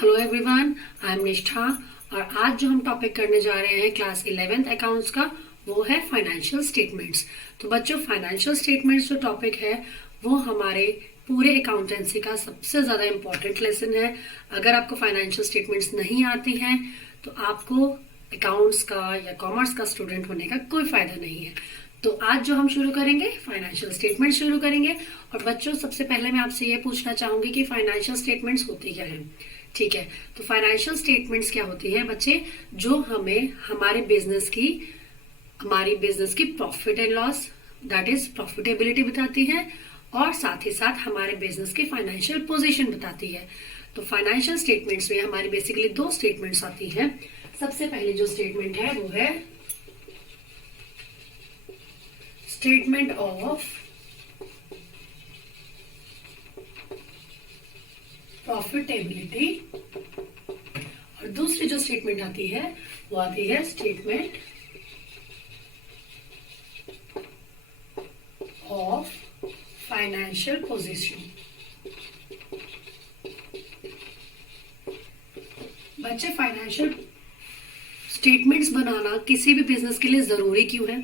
Hello everyone, I am निष्ठा। और आज जो हम टॉपिक करने जा रहे हैं क्लास 11th अकाउंट्स का, वो है फाइनेंशियल स्टेटमेंट्स। तो बच्चों, फाइनेंशियल स्टेटमेंट्स जो टॉपिक है वो हमारे पूरे अकाउंटेंसी का सबसे ज़्यादा इम्पोर्टेंट लेसन है। अगर आपको फाइनेंशियल स्टेटमेंट्स नहीं आती हैं तो आपको अकाउंट्स का या कॉमर्स का स्टूडेंट होने का कोई फायदा नहीं है। तो आज जो हम शुरू करेंगे, फाइनेंशियल स्टेटमेंट शुरू करेंगे। और बच्चों, सबसे पहले मैं आपसे ये पूछना चाहूंगी कि फाइनेंशियल स्टेटमेंट्स होती क्या है। ठीक है, तो फाइनेंशियल स्टेटमेंट्स क्या होती हैं बच्चे? जो हमें हमारी बिजनेस की profit and loss, that is profitability बताती है, और साथ ही साथ हमारे बिजनेस की फाइनेंशियल पोजीशन बताती है। तो फाइनेंशियल स्टेटमेंट्स में हमारी बेसिकली दो स्टेटमेंट्स आती हैं। सबसे पहली जो स्टेटमेंट है वो है स्टेटमेंट ऑफ प्रॉफिटेबिलिटी, और दूसरी जो स्टेटमेंट आती है वो आती है स्टेटमेंट ऑफ फाइनेंशियल पोजीशन। बच्चे, फाइनेंशियल स्टेटमेंट्स बनाना किसी भी बिजनेस के लिए जरूरी क्यों है?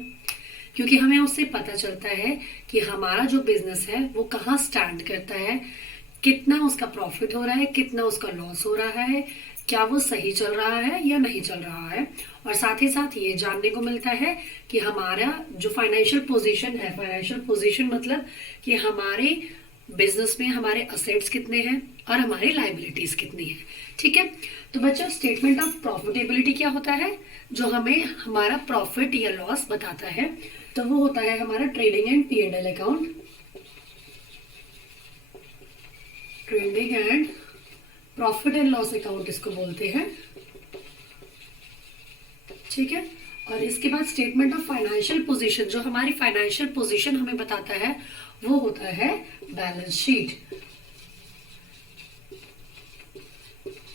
क्योंकि हमें उससे पता चलता है कि हमारा जो बिजनेस है वो कहाँ स्टैंड करता है, कितना उसका प्रॉफिट हो रहा है, कितना उसका लॉस हो रहा है, क्या वो सही चल रहा है या नहीं चल रहा है। और साथ ही साथ ये जानने को मिलता है कि हमारा जो फाइनेंशियल पोजीशन है, फाइनेंशियल पोजीशन मतलब कि हमारे बिजनेस में हमारे असेट्स कितने हैं और हमारी लाइबिलिटीज कितनी है। ठीक है, तो बच्चों, स्टेटमेंट ऑफ प्रॉफिटेबिलिटी क्या होता है? जो हमें हमारा प्रॉफिट या लॉस बताता है। तो वो होता है हमारा trading and P&L account, trading and profit and loss account इसको बोलते हैं। ठीक है, और इसके बाद स्टेटमेंट ऑफ फाइनेंशियल पोजीशन, जो हमारी फाइनेंशियल पोजीशन हमें बताता है वो होता है बैलेंस शीट।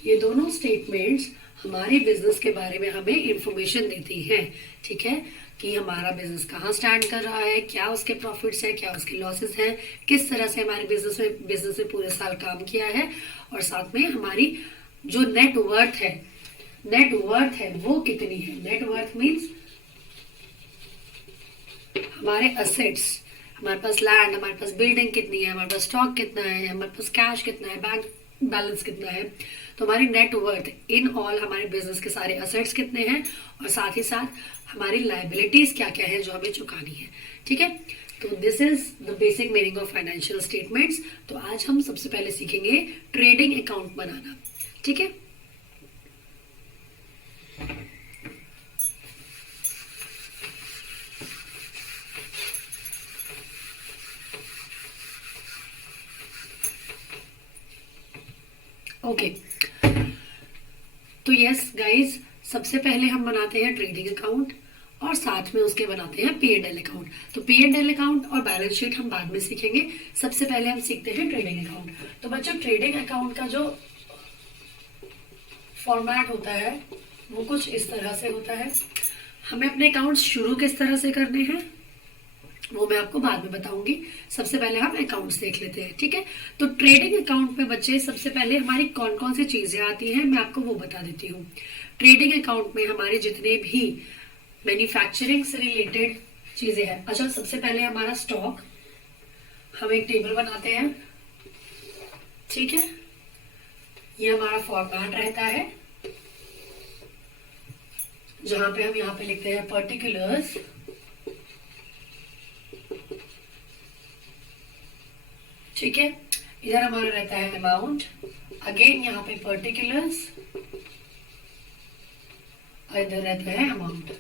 ये दोनों स्टेटमेंट्स हमारे बिजनेस के बारे में हमें इंफॉर्मेशन देती हैं। ठीक है, कि हमारा बिजनेस कहाँ स्टैंड कर रहा है, क्या उसके प्रॉफिट्स है, क्या उसके लॉसेस हैं, किस तरह से हमारे बिजनेस में पूरे साल काम किया है, और साथ में हमारी जो नेटवर्थ है वो कितनी है। नेटवर्थ मीन्स हमारे असेट्स, हमारे पास लैंड, हमारे पास बिल्डिंग कितनी है, हमारे पास स्टॉक कितना है, हमारे पास कैश कितना है, बैंक बैलेंस कितना है। तो हमारी नेटवर्थ इन ऑल, हमारे बिजनेस के सारे असेट्स कितने हैं, और साथ ही साथ हमारी लाइबिलिटीज क्या क्या है जो हमें चुकानी है। ठीक है, तो this is the basic meaning of financial statements. तो आज हम सबसे पहले सीखेंगे ट्रेडिंग अकाउंट बनाना। ठीक है, ओके। तो यस गाइज, सबसे पहले हम बनाते हैं ट्रेडिंग अकाउंट और साथ में उसके बनाते हैं P&L अकाउंट। तो P&L अकाउंट और बैलेंस शीट हम बाद में सीखेंगे। सबसे पहले हम सीखते हैं ट्रेडिंग अकाउंट। तो बच्चों, ट्रेडिंग अकाउंट का जो फॉर्मेट होता है वो कुछ इस तरह से होता है। हमें अपने अकाउंट्स शुरू किस तरह से करने हैं वो मैं आपको बाद में बताऊंगी। सबसे पहले हम अकाउंट्स देख लेते हैं। ठीक है, तो ट्रेडिंग अकाउंट में बच्चे सबसे पहले हमारी कौन कौन सी चीजें आती हैं मैं आपको वो बता देती हूँ। ट्रेडिंग अकाउंट में हमारे जितने भी मैन्युफैक्चरिंग से रिलेटेड चीजें हैं। अच्छा, सबसे पहले हमारा स्टॉक, हम एक टेबल बनाते हैं। ठीक है, ये हमारा फॉर्मेट रहता है जहां पे हम यहाँ पे लिखते हैं पर्टिकुलर्स, ठीक है। इधर हमारा रहता है अमाउंट, अगेन यहाँ पे पर्टिकुलर्स, और इधर रहता है अमाउंट।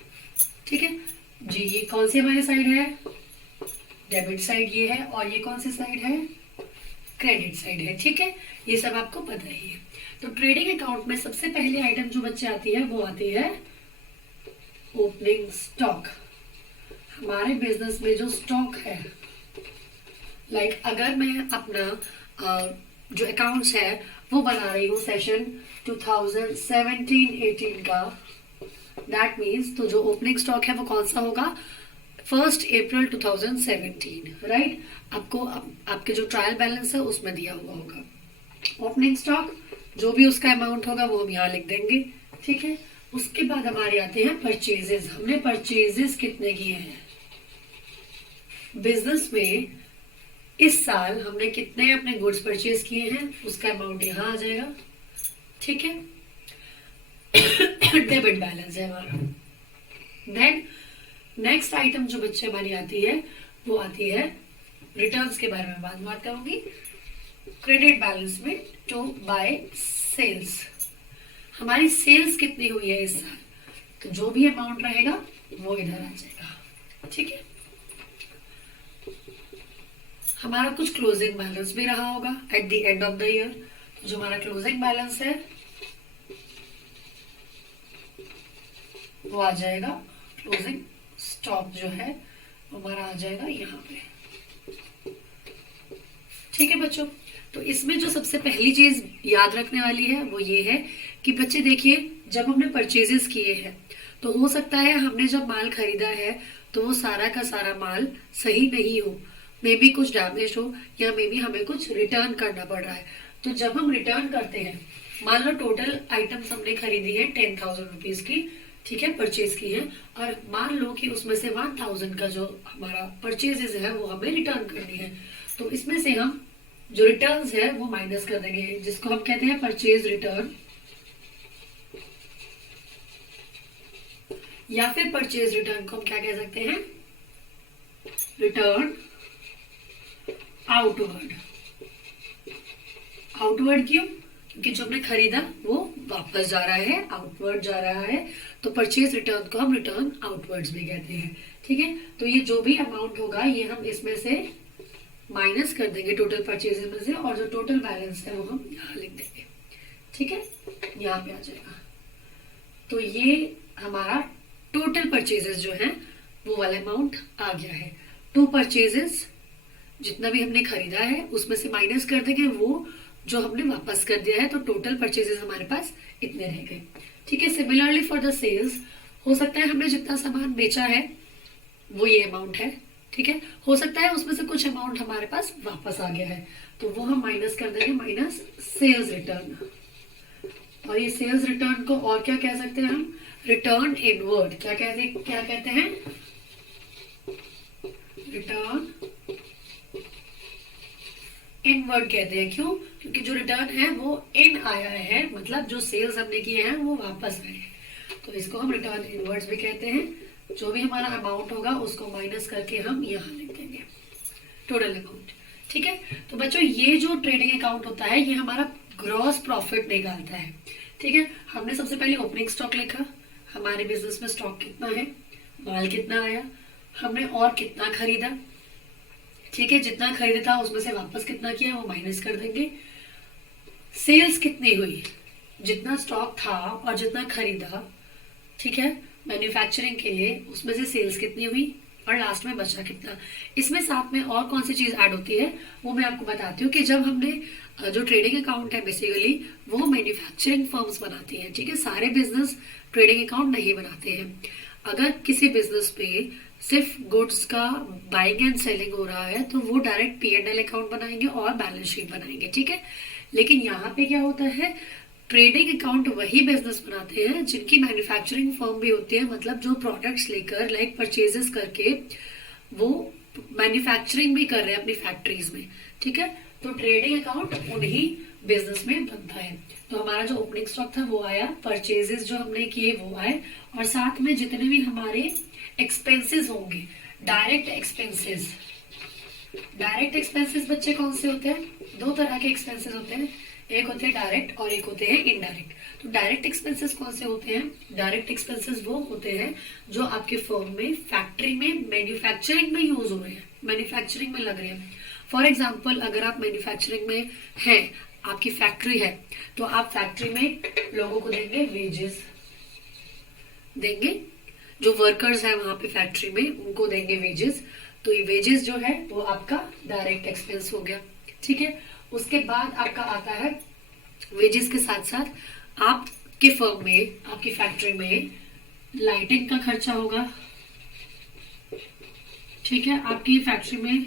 ठीक है जी, ये कौन सी हमारी साइड है? डेबिट साइड ये है, और ये कौन सी साइड है? क्रेडिट साइड है। ठीक है, ये सब आपको पता ही है। तो ट्रेडिंग अकाउंट में सबसे पहले आइटम जो बच्चे आती है वो आती है ओपनिंग स्टॉक। हमारे बिजनेस में जो स्टॉक है, लाइक अगर मैं अपना जो अकाउंट्स है वो बना रही हूँ सेशन 2017-18 का, दैट मीन्स तो जो ओपनिंग स्टॉक है वो कौन सा होगा? 1 अप्रैल 2017, राइट। आपको आपके जो ट्रायल बैलेंस है उसमें दिया हुआ होगा। ओपनिंग स्टॉक जो भी उसका अमाउंट होगा वो हम यहाँ लिख देंगे, ठीक है। उसके बाद हमारे आते हैं परचेजेस। हमने परचेजेस कितने किए हैं बिजनेस में, इस साल हमने कितने अपने गुड्स परचेज किए हैं, उसका अमाउंट यहाँ आ जाएगा, ठीक है। डेबिट बैलेंस है हमारा। देन नेक्स्ट आइटम जो बच्चे हमारी आती है वो आती है रिटर्न्स के बारे में बाद में बात करूंगी। क्रेडिट बैलेंस में टू बाय सेल्स, हमारी सेल्स कितनी हुई है इस साल, तो जो भी अमाउंट रहेगा वो इधर आ जाएगा, ठीक है। हमारा कुछ क्लोजिंग बैलेंस भी रहा होगा at the end of the year. जो हमारा क्लोजिंग बैलेंस है वो आ जाएगा, क्लोजिंग स्टॉक जो है वो हमारा आ जाएगा यहाँ पे, ठीक है बच्चों। तो इसमें जो सबसे पहली चीज याद रखने वाली है वो ये है कि बच्चे देखिए, जब हमने परचेजेस किए हैं तो हो सकता है हमने जब माल खरीदा है तो वो सारा का सारा माल सही नहीं हो, मे बी कुछ डैमेज हो, या मे बी हमें कुछ रिटर्न करना पड़ रहा है। तो जब हम रिटर्न करते हैं, मान लो टोटल आइटम्स हमने खरीदी है 10,000 रुपीज की, ठीक है, परचेज की है, और मान लो कि उसमें से 1,000 का जो हमारा परचेजेस है वो हमें रिटर्न करनी है। तो इसमें से हम जो रिटर्न्स है वो माइनस कर देंगे, जिसको हम कहते हैं परचेज रिटर्न, या फिर परचेज रिटर्न को हम क्या कह सकते हैं, रिटर्न आउटवर्ड। आउटवर्ड क्यों? क्योंकि जो हमने खरीदा वो वापस जा रहा है, आउटवर्ड जा रहा है, तो परचेज रिटर्न को हम रिटर्न आउटवर्ड्स भी कहते हैं, ठीक है। तो ये जो भी अमाउंट होगा ये हम इसमें से माइनस कर देंगे टोटल परचेजेस में से, और जो टोटल बैलेंस है वो हम यहाँ लिख देंगे, ठीक है, यहाँ पे आ जाएगा। तो ये हमारा टोटल परचेजेस जो है वो वाला अमाउंट आ गया है। टू परचेजेस, जितना भी हमने खरीदा है उसमें से माइनस कर देंगे वो जो हमने वापस कर दिया है, तो टोटल परचेजेस हमारे पास इतने रह गए, ठीक है। सिमिलरली फॉर द सेल्स, हो सकता है हमने जितना सामान बेचा है वो ये अमाउंट है, ठीक है, हो सकता है उसमें से कुछ अमाउंट हमारे पास वापस आ गया है, तो वो हम माइनस कर देंगे, माइनस सेल्स रिटर्न। और ये सेल्स रिटर्न को और क्या कह सकते हैं हम, रिटर्न इनवर्ड। क्या कहते हैं, रिटर्न इनवर्ड कहते हैं। क्यों? क्योंकि जो रिटर्न है वो इन आया है, मतलब जो सेल्स हमने किए हैं वो वापस आए हैं, तो इसको हम रिटर्न इनवर्ड्स भी कहते हैं। जो भी हमारा अमाउंट होगा उसको माइनस करके हम यहाँ लिख देंगे टोटल अमाउंट, ठीक है। तो बच्चों ये जो ट्रेडिंग अकाउंट होता है ये हमारा ग्रॉस प्रॉफिट निकालता है, ठीक है। हमने सबसे पहले ओपनिंग स्टॉक लिखा, हमारे बिजनेस में स्टॉक कितना है, माल कितना आया, हमने और कितना खरीदा, ठीक है, जितना खरीदा था उसमें से वापस कितना किया वो माइनस कर देंगे। सेल्स कितनी हुई, जितना स्टॉक था और जितना खरीदा, ठीक है, मैन्युफैक्चरिंग के लिए, उसमें से सेल्स कितनी हुई, और लास्ट में बचा कितना। इसमें साथ में और कौन सी चीज ऐड होती है वो मैं आपको बताती हूँ कि जब हमने जो ट्रेडिंग अकाउंट है बेसिकली वो मैन्युफैक्चरिंग फर्म्स बनाती हैं, ठीक है, सारे बिजनेस ट्रेडिंग अकाउंट नहीं बनाते हैं। अगर किसी बिजनेस पे सिर्फ गुड्स का बाइंग एंड सेलिंग हो रहा है तो वो डायरेक्ट P&L अकाउंट बनाएंगे और बैलेंस शीट बनाएंगे, ठीक है। लेकिन यहाँ पे क्या होता है, ट्रेडिंग अकाउंट वही बिजनेस बनाते हैं जिनकी मैन्युफैक्चरिंग फर्म भी होती है, मतलब जो प्रोडक्ट्स लेकर लाइक परचेजेस करके वो मैन्युफैक्चरिंग भी कर रहे हैं अपनी फैक्ट्रीज में, ठीक है। तो ट्रेडिंग अकाउंट उन्हीं बिजनेस में बनता है। तो हमारा जो ओपनिंग स्टॉक था वो आया, परचेजेस जो हमने किए वो आए, और साथ में जितने भी हमारे एक्सपेंसेस होंगे, डायरेक्ट एक्सपेंसेस। डायरेक्ट एक्सपेंसेस बच्चे कौन से होते हैं, दो तरह के एक्सपेंसेस होते हैं, एक होते हैं डायरेक्ट और एक होते हैं इनडायरेक्ट। तो डायरेक्ट एक्सपेंसेस कौन से होते हैं, डायरेक्ट एक्सपेंसेस वो होते हैं जो आपके फर्म में फैक्ट्री में मैन्युफैक्चरिंग में यूज हो रहे हैं, मैन्युफैक्चरिंग में लग रहे हैं। फॉर एग्जाम्पल अगर आप मैन्युफैक्चरिंग में हैं, आपकी फैक्ट्री है, तो आप फैक्ट्री में लोगों को देंगे वेजेस, देंगे जो वर्कर्स हैं वहां पे फैक्ट्री में उनको देंगे वेजेस, तो ये वेजेस जो है वो आपका डायरेक्ट एक्सपेंस हो गया, ठीक है। उसके बाद आपका आता है वेजेस के साथ साथ आपके फर्म में, आपकी फैक्ट्री में लाइटिंग का खर्चा होगा, ठीक है, आपकी फैक्ट्री में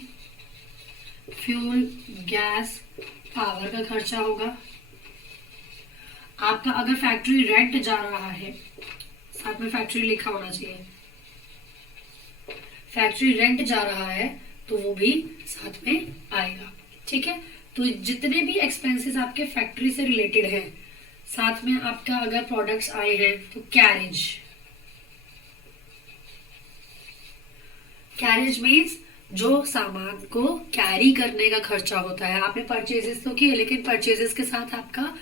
फ्यूल, गैस, पावर का खर्चा होगा, आपका अगर फैक्ट्री रेंट जा रहा है, साथ में फैक्ट्री लिखा होना चाहिए, फैक्ट्री रेंट जा रहा है तो वो भी साथ में आएगा। ठीक है, तो जितने भी एक्सपेंसेस आपके फैक्ट्री से रिलेटेड हैं, साथ में आपका अगर प्रोडक्ट्स आए हैं तो कैरेज, कैरेज मीन्स जो सामान को कैरी करने का खर्चा होता है। आपने परचेजेस तो किए, लेकिन परचेजेस के साथ आपका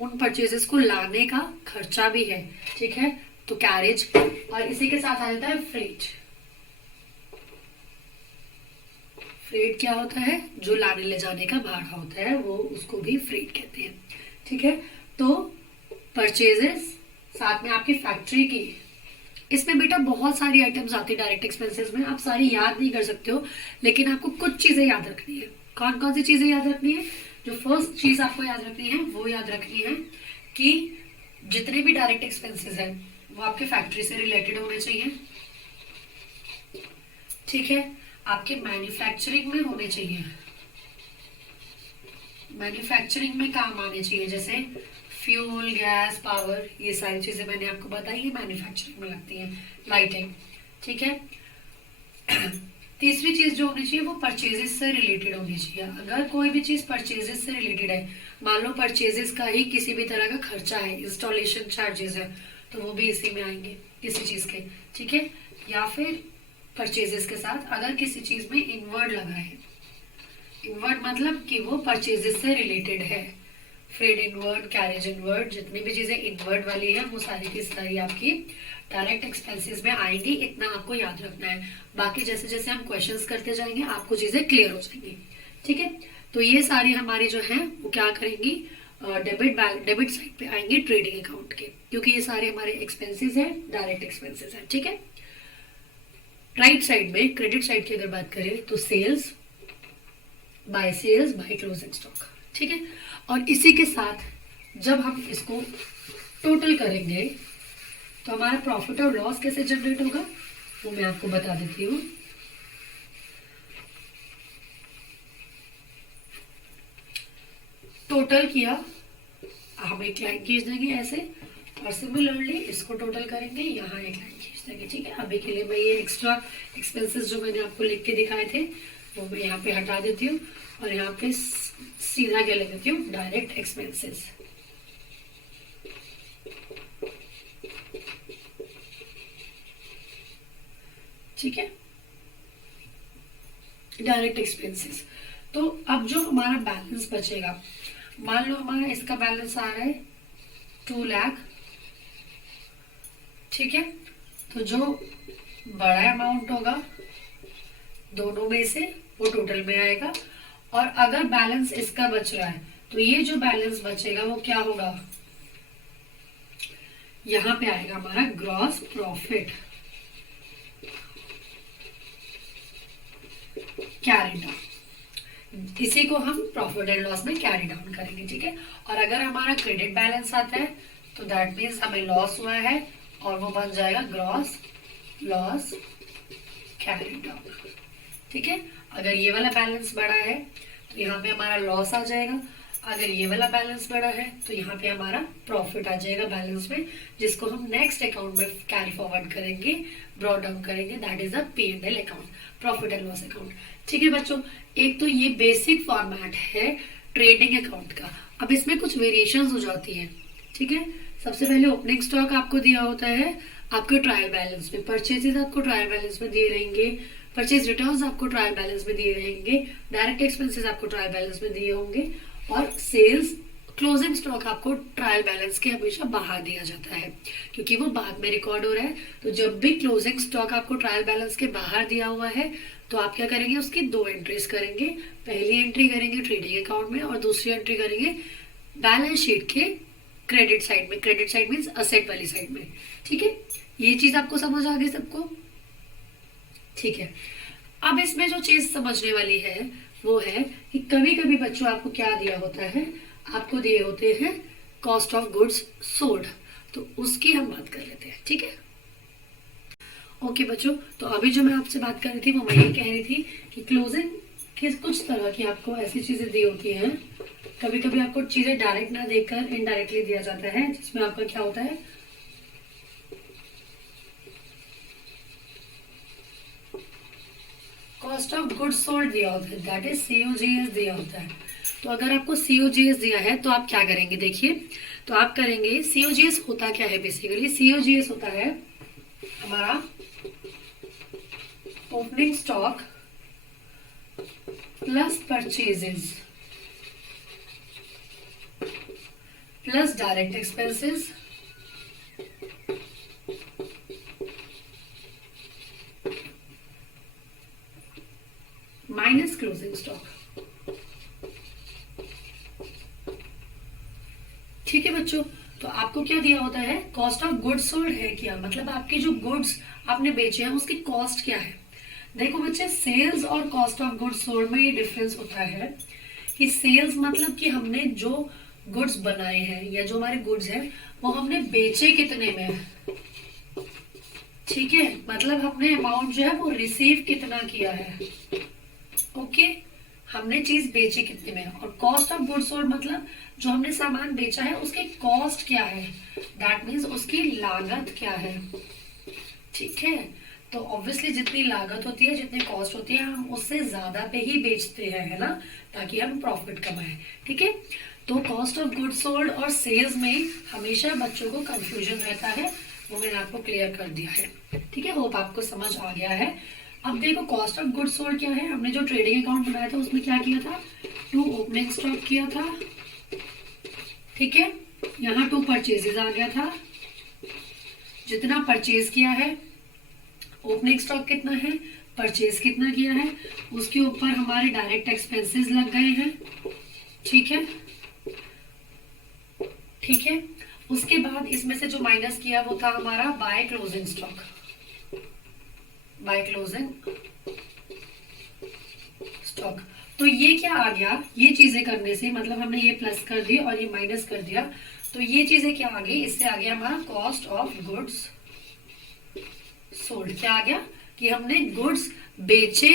उन परचेजेस को लाने का खर्चा भी है। ठीक है, तो कैरेज, और इसी के साथ आ जाता है फ्रेट। फ्रेट क्या होता है? जो लाने ले जाने का भाड़ा होता है, वो उसको भी फ्रेट कहते हैं। ठीक है, तो परचेजेस साथ में आपकी फैक्ट्री की, इसमें बेटा बहुत सारी आइटम्स आती है डायरेक्ट एक्सपेंसेस में, आप सारी याद नहीं कर सकते हो, लेकिन आपको कुछ चीजें याद रखनी है। कौन कौन सी चीजें याद रखनी है? जो फर्स्ट चीज आपको याद रखनी है वो याद रखनी है कि जितने भी डायरेक्ट एक्सपेंसेस हैं वो आपके फैक्ट्री से रिलेटेड होने चाहिए। ठीक है, आपके मैन्युफैक्चरिंग में होने चाहिए, मैन्युफैक्चरिंग में काम आने चाहिए, जैसे फ्यूल, गैस, पावर, ये सारी चीजें मैंने आपको बताई, ये मैन्युफैक्चरिंग में लगती है। लाइटिंग। ठीक है, तीसरी चीज जो होनी चाहिए वो परचेजेस से रिलेटेड होनी चाहिए। अगर कोई भी चीज परचेजेस से रिलेटेड है, मान लो परचेजेस का ही किसी भी तरह का खर्चा है, इंस्टॉलेशन चार्जेस है, तो वो भी इसी में आएंगे, किसी चीज के। ठीक है, या फिर परचेजेस के साथ अगर किसी चीज में इनवर्ड लगा है, इनवर्ड मतलब कि वो परचेजेस से रिलेटेड है, फ्रेट इनवर्ड, कैरेज इनवर्ड, जितनी भी चीजें इनवर्ड वाली है वो सारी की सारी आपकी डायरेक्ट एक्सपेंसेस में आएंगी। इतना आपको याद रखना है, बाकी जैसे जैसे हम क्वेश्चंस करते जाएंगे आपको चीजें क्लियर हो जाएंगी। ठीक है, तो ये सारी हमारी जो है वो क्या करेंगी, डेबिट साइड पे आएंगे ट्रेडिंग अकाउंट के, क्योंकि ये सारे हमारे एक्सपेंसेस हैं, डायरेक्ट एक्सपेंसेस हैं। ठीक है, राइट साइड में क्रेडिट साइड की अगर बात करें तो सेल्स बाय क्लोजिंग स्टॉक। ठीक है, और इसी के साथ जब हम इसको टोटल करेंगे तो हमारा प्रॉफिट और लॉस कैसे जनरेट होगा वो मैं आपको बता देती हूँ। टोटल किया, हम एक लाइन खींच देंगे ऐसे, और सिमिलरली इसको टोटल करेंगे, यहाँ एक लाइन खींच देंगे। ठीक है, अभी के लिए मैं ये एक्स्ट्रा एक्सपेंसेस जो मैंने आपको लिख के दिखाए थे वो मैं यहाँ पे हटा देती हूँ, और यहाँ पे सीधा क्या ले देती हूँ, डायरेक्ट एक्सपेंसेस। ठीक है, डायरेक्ट एक्सपेंसेस। तो अब जो हमारा बैलेंस बचेगा, मान लो हमारा इसका बैलेंस आ रहा है 2 लाख। ठीक है, तो जो बड़ा अमाउंट होगा दोनों में से वो टोटल में आएगा, और अगर बैलेंस इसका बच रहा है तो ये जो बैलेंस बचेगा वो क्या होगा, यहां पे आएगा हमारा ग्रॉस प्रॉफिट कैरी डाउन। इसी को हम प्रॉफिट एंड लॉस में कैरी डाउन करेंगे। ठीक है, और अगर हमारा क्रेडिट बैलेंस आता है तो दैट मीन्स हमें लॉस हुआ है, और वो बन जाएगा ग्रॉस लॉस कैरी डाउन। ठीक है, अगर ये वाला बैलेंस बड़ा है तो यहाँ पे हमारा लॉस आ जाएगा, अगर ये वाला बैलेंस बड़ा है तो यहाँ पे हमारा प्रॉफिट आ जाएगा बैलेंस में, जिसको हम नेक्स्ट अकाउंट में कैरी फॉरवर्ड करेंगे, ब्रॉट डाउन करेंगे, that is a P&L account, profit and loss account. ठीक है बच्चों, एक तो ये बेसिक फॉर्मेट है ट्रेडिंग अकाउंट का। अब इसमें कुछ वेरिएशंस हो जाती है। ठीक है, सबसे पहले ओपनिंग स्टॉक आपको दिया होता है आपके ट्रायल बैलेंस में, परचेजेस आपको ट्रायल बैलेंस में दिए रहेंगे, परचेज रिटर्न्स आपको ट्रायल बैलेंस में दिए रहेंगे, डायरेक्ट एक्सपेंसेस आपको ट्रायल बैलेंस में दिए होंगे, और सेल्स क्लोजिंग स्टॉक आपको ट्रायल बैलेंस के हमेशा बाहर दिया जाता है, क्योंकि वो बाद में रिकॉर्ड हो रहा है। तो जब भी क्लोजिंग स्टॉक आपको ट्रायल बैलेंस के बाहर दिया हुआ है तो आप क्या करेंगे, उसकी 2 एंट्रीज करेंगे। पहली एंट्री करेंगे ट्रेडिंग अकाउंट में, और दूसरी एंट्री करेंगे बैलेंस शीट के क्रेडिट साइड में। क्रेडिट साइड मीन्स असेट वाली साइड में। ठीक है, ये चीज आपको समझ आ गई सबको? ठीक है, अब इसमें जो चीज समझने वाली है वो है कि कभी कभी बच्चों आपको क्या दिया होता है, आपको दिए होते हैं कॉस्ट ऑफ गुड्स सोल्ड, तो उसकी हम बात कर लेते हैं। ठीक है, ओके बच्चों, तो अभी जो मैं आपसे बात कर रही थी वो मैं ये कह रही थी कि क्लोजिंग किस कुछ तरह की आपको ऐसी चीजें दी होती हैं, कभी कभी आपको चीजें डायरेक्ट ना देकर इनडायरेक्टली दिया जाता है, जिसमें आपका क्या होता है, कॉस्ट ऑफ गुड्स सोल्ड दिया होता है, दैट इज COGS दिया होता है। तो अगर आपको COGS दिया है तो आप क्या करेंगे, देखिए, तो आप करेंगे, COGS होता क्या है, बेसिकली COGS होता है हमारा opening stock plus purchases plus direct expenses minus closing stock. ठीक है बच्चों, तो आपको क्या दिया होता है, कॉस्ट ऑफ गुड्स सोल्ड है क्या, मतलब आपके जो गुड्स आपने बेचे हैं उसकी कॉस्ट क्या है। देखो बच्चे, सेल्स और कॉस्ट ऑफ गुड्स सोल्ड में ये डिफरेंस होता है कि सेल्स मतलब कि हमने जो गुड्स बनाए हैं या जो हमारे गुड्स हैं वो हमने बेचे कितने में, ठीक है, मतलब हमने अमाउंट जो है वो रिसीव कितना किया है, ओके, हमने चीज बेची कितने में। और कॉस्ट ऑफ गुड्स सोल्ड मतलब जो हमने सामान बेचा है उसकी कॉस्ट क्या है, दैट मीन्स उसकी लागत क्या है, ठीक है। तो ऑब्वियसली जितनी लागत होती है, जितनी कॉस्ट होती है, हम उससे ज्यादा पे ही बेचते हैं, है ना, ताकि हम प्रॉफिट कमाएं, ठीक है। तो कॉस्ट ऑफ गुड्स सोल्ड और सेल्स में हमेशा बच्चों को कंफ्यूजन रहता है, वो मैंने आपको क्लियर कर दिया है, ठीक है, होप आपको समझ आ गया है। अब देखो, कॉस्ट ऑफ गुड्स सोल्ड क्या है, हमने जो ट्रेडिंग अकाउंट बनाया था उसमें क्या किया था, 2 ओपनिंग स्टॉक किया था, ठीक है, यहाँ 2 परचेजेस आ गया था, जितना परचेज किया है, ओपनिंग स्टॉक कितना है, परचेज कितना किया है, उसके ऊपर हमारे डायरेक्ट एक्सपेंसेस लग गए हैं, ठीक है, ठीक है। उसके बाद इसमें से जो माइनस किया वो था हमारा by closing stock, by closing stock. तो ये क्या आ गया, ये चीजें करने से, मतलब हमने ये प्लस कर दिया और ये माइनस कर दिया, तो ये चीजें क्या आ गई, इससे आ गया हमारा कॉस्ट ऑफ गुड्स सोल्ड। क्या आ गया कि हमने गुड्स बेचे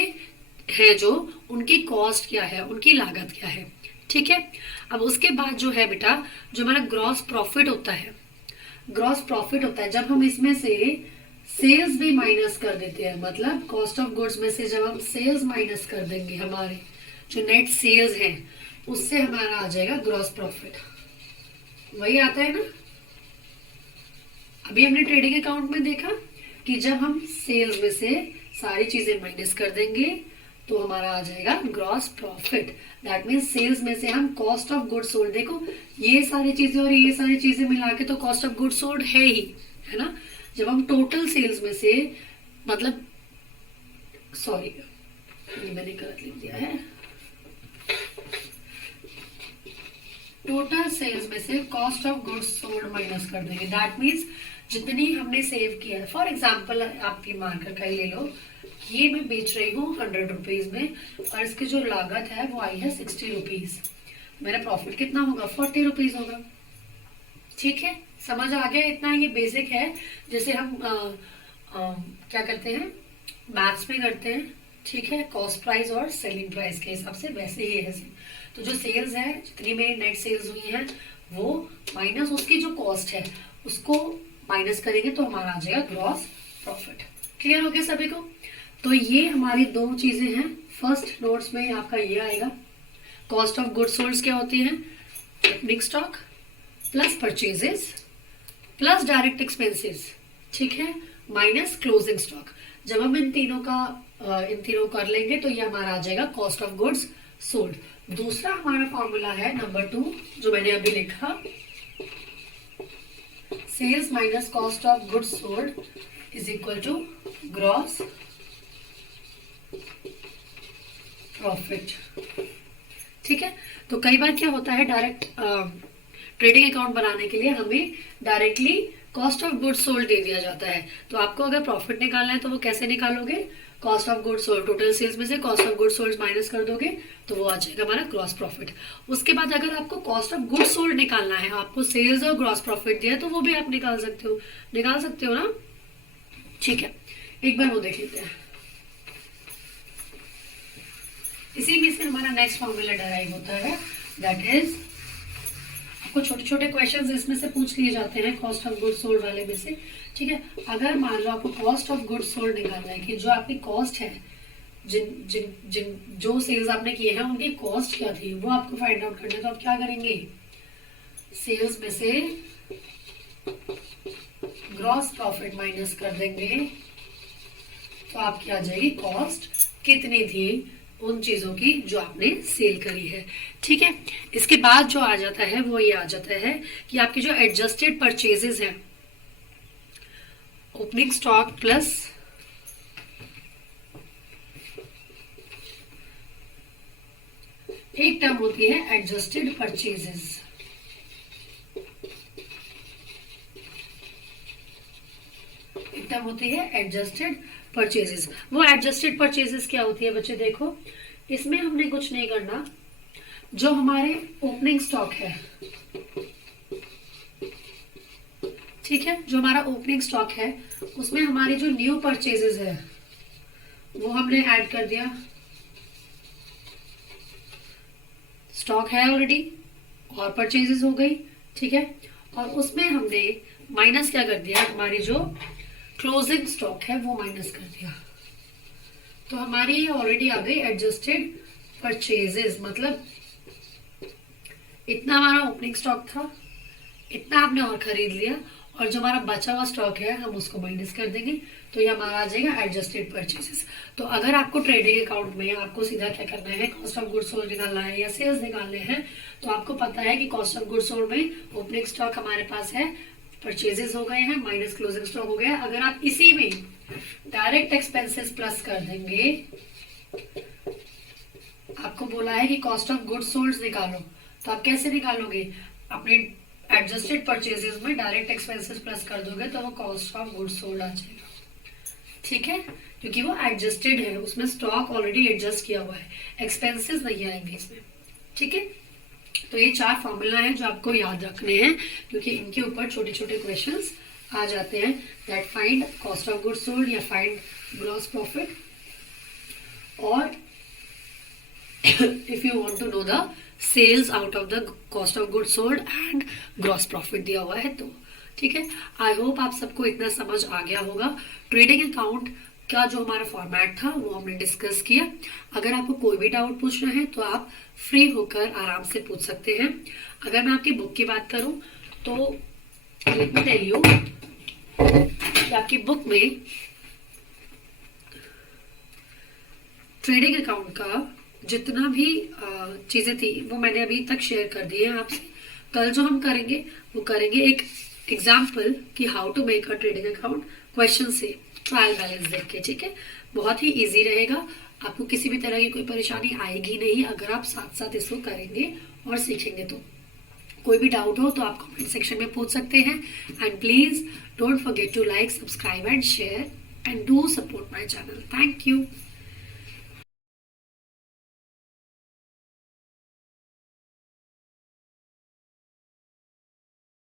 हैं, जो उनकी कॉस्ट क्या है, उनकी लागत क्या है, ठीक है। अब उसके बाद जो है बेटा, जो हमारा ग्रॉस प्रॉफिट होता है, ग्रॉस प्रॉफिट होता है जब हम इसमें से सेल्स भी माइनस कर देते हैं, मतलब कॉस्ट ऑफ गुड्स में से जब हम सेल्स माइनस कर देंगे, हमारे जो नेट सेल्स हैं उससे हमारा आ जाएगा ग्रॉस प्रॉफिट, वही आता है ना। अभी हमने ट्रेडिंग अकाउंट में देखा कि जब हम सेल्स में से सारी चीजें माइनस कर देंगे तो हमारा आ जाएगा gross profit, that means sales में से हम कॉस्ट ऑफ गुड्स सोल्ड, देखो ये सारी चीजें और ये सारी चीजें मिला के तो कॉस्ट ऑफ गुड्स सोल्ड है ही, है ना। जब हम टोटल सेल्स में से, मतलब सॉरी ये मैंने गलत लिख दिया है, टोटल सेल्स में से cost of goods sold minus कर देंगे, दैट मीन्स जितनी हमने सेव किया है। फॉर एग्जाम्पल आपकी मार्कर का ही ले लो, ये मैं बेच रही हूँ 100 रुपीज में और इसकी जो लागत है वो आई है 60 रुपीज, मेरा प्रॉफिट कितना होगा, 40 रुपीज होगा, ठीक है, समझ आ गया इतना। ये बेसिक है, जैसे हम क्या करते हैं, मैथ्स में करते हैं, ठीक है, कॉस्ट प्राइस और सेलिंग प्राइस के हिसाब से, वैसे ही है। तो जो सेल्स है, जितनी मेरी नेट सेल्स हुई है वो माइनस उसकी जो कॉस्ट है उसको माइनस करेंगे तो हमारा आ जाएगा ग्रॉस प्रॉफिट। क्लियर हो गया सभी को। तो ये हमारी 2 चीजें हैं, फर्स्ट नोट्स में आपका ये आएगा, कॉस्ट ऑफ गुड्स सोल्ड क्या होती है, opening stock plus purchases plus direct expenses, ठीक है, माइनस क्लोजिंग स्टॉक। जब हम इन तीनों कर लेंगे तो ये हमारा आ जाएगा कॉस्ट ऑफ गुड्स सोल्ड। दूसरा हमारा फॉर्मूला है नंबर 2 जो मैंने अभी लिखा, sales minus cost of goods sold is equal to gross profit, ठीक है। तो कई बार क्या होता है, डायरेक्ट ट्रेडिंग अकाउंट बनाने के लिए हमें directly cost of goods sold दे दिया जाता है, तो आपको अगर प्रॉफिट निकालना है तो वो कैसे निकालोगे, cost of goods sold, total sales में से cost of goods sold minus कर दोगे तो वो आ जाएगा हमारा ग्रॉस प्रॉफिट। उसके बाद अगर आपको कॉस्ट ऑफ गुड्स सोल्ड निकालना है, आपको सेल्स और ग्रॉस प्रॉफिट दिया तो वो भी आप निकाल सकते हो ना, ठीक है। एक बार वो देख लेते हैं। इसी में से हमारा नेक्स्ट फॉर्मूला डराइव होता है, दैट इज, आपको छोटे छोटे क्वेश्चंस इसमें से पूछ लिए जाते हैं कॉस्ट ऑफ गुड्स सोल्ड वाले में से, ठीक है। अगर मान लो आपको कॉस्ट ऑफ गुड्स सोल्ड निकालना है कि जो आपकी कॉस्ट है, जिन जिन जिन जो सेल्स आपने किए हैं उनकी कॉस्ट क्या थी, वो आपको फाइंड आउट करना है। तो आप क्या करेंगे, सेल्स में से ग्रॉस प्रॉफिट माइनस कर देंगे, तो आपकी आ जाएगी कॉस्ट कितनी थी उन चीजों की जो आपने सेल करी है, ठीक है। इसके बाद जो आ जाता है वो ये आ जाता है कि आपके जो एडजस्टेड परचेजेस हैं, ओपनिंग स्टॉक प्लस एक टर्म होती है एडजस्टेड परचेजेस, एक टर्म होती है एडजस्टेड परचेजेस। वो एडजस्टेड परचेजेस क्या होती है बच्चे, देखो इसमें हमने कुछ नहीं करना, जो हमारे ओपनिंग स्टॉक है, ठीक है, जो हमारा ओपनिंग स्टॉक है उसमें हमारी जो न्यू परचेजेस है वो हमने ऐड कर दिया, स्टॉक है ऑलरेडी और परचेजेस हो गई, ठीक है। और उसमें हमने माइनस क्या कर दिया, हमारी जो क्लोजिंग स्टॉक है वो माइनस कर दिया, तो हमारी ऑलरेडी आ गई एडजस्टेड परचेजेस। मतलब इतना हमारा ओपनिंग स्टॉक था, इतना आपने और खरीद लिया, और जो हमारा बचा हुआ स्टॉक है हम उसको माइनस कर देंगे, तो ये हमारा आ जाएगा एडजस्टेड परचेसेस। तो अगर आपको ट्रेडिंग अकाउंट में आपको सीधा क्या करना है, कॉस्ट ऑफ गुड्स सोल्ड निकालना है या सेल्स निकालने हैं, तो आपको पता है कि कॉस्ट ऑफ गुड्स सोल्ड में ओपनिंग स्टॉक हमारे पास है, परचेजेस हो गए हैं, माइनस क्लोजिंग स्टॉक हो गया। अगर आप इसी में डायरेक्ट एक्सपेंसेस प्लस कर देंगे, आपको बोला है कि कॉस्ट ऑफ गुड्स सोल्ड निकालो, तो आप कैसे निकालोगे, अपने एडजस्टेड परचेजेस में डायरेक्ट एक्सपेंसेस प्लस कर दोगे तो वो कॉस्ट ऑफ गुड्स सोल्ड आ जाएगा, ठीक है, क्योंकि वो एडजस्टेड है, उसमें स्टॉक ऑलरेडी एडजस्ट किया हुआ है, एक्सपेंसेस नहीं आएंगे इसमें, ठीक है। तो ये 4 फॉर्मूला हैं जो आपको याद रखने हैं, क्योंकि इनके ऊपर छोटे छोटे क्वेश्चंस आ जाते हैं, that find cost of goods sold या फाइंड ग्रॉस प्रॉफिट, और if you want to know the sales out of the cost of goods sold and gross profit दिया हुआ है, तो ठीक है। आई होप आप सबको इतना समझ आ गया होगा। ट्रेडिंग अकाउंट का जो हमारा फॉर्मेट था वो हमने डिस्कस किया। अगर आपको कोई भी डाउट पूछना है तो आप फ्री होकर आराम से पूछ सकते हैं। अगर मैं आपकी बुक की बात करूं तो लेट मी टेल यू कि आपकी बुक में ट्रेडिंग अकाउंट का जितना भी चीजें थी वो मैंने अभी तक शेयर कर दी है आपसे। कल जो हम करेंगे वो करेंगे एक एग्जाम्पल कि how to make a trading account question से, ट्रायल बैलेंस देख के, ठीक है। बहुत ही इजी रहेगा, आपको किसी भी तरह की कोई परेशानी आएगी नहीं अगर आप साथ साथ इसको करेंगे और सीखेंगे तो। कोई भी डाउट हो तो आप कमेंट सेक्शन में पूछ सकते हैं, and please don't forget to like, subscribe and share and do support my channel. Thank you.